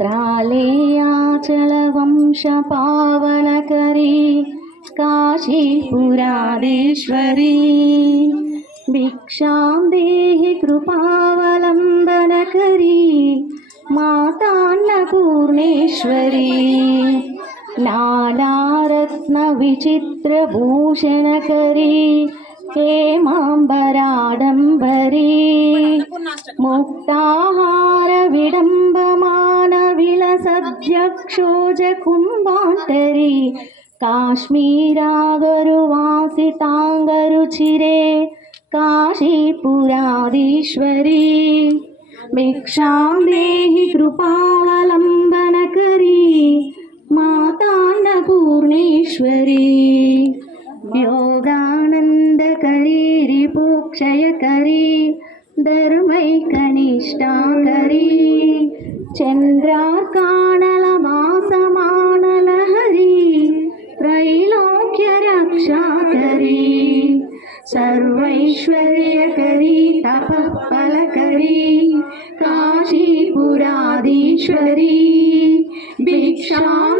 त्रालेयाचलवंशपावनकरी काशीपुराधीश्वरी भिक्षां देहि कृपावलम्बनकरी मातान्नपूर्णेश्वरी नानारत्नविचित्रभूषणकरी हेमाम्बराडम्बरी मुक्ताहारविडम्बमानविलसध्यक्षोजकुम्भान्तरी काश्मीरागरुवासिताङ्गरुचिरे काशीपुराधीश्वरी भिक्षां देहि कृपावलम्बनकरी मातान्नपूर्णेश्वरी योगानन्दकरी रिपोक्षयकरी धर्मैकनिष्ठाकरी चन्द्रार्काणलमासमानलहरी त्रैलोक्यरक्षाकरी सर्वैश्वर्यकरी तपःफलकरी काशीपुराधीश्वरी भिक्षां देहि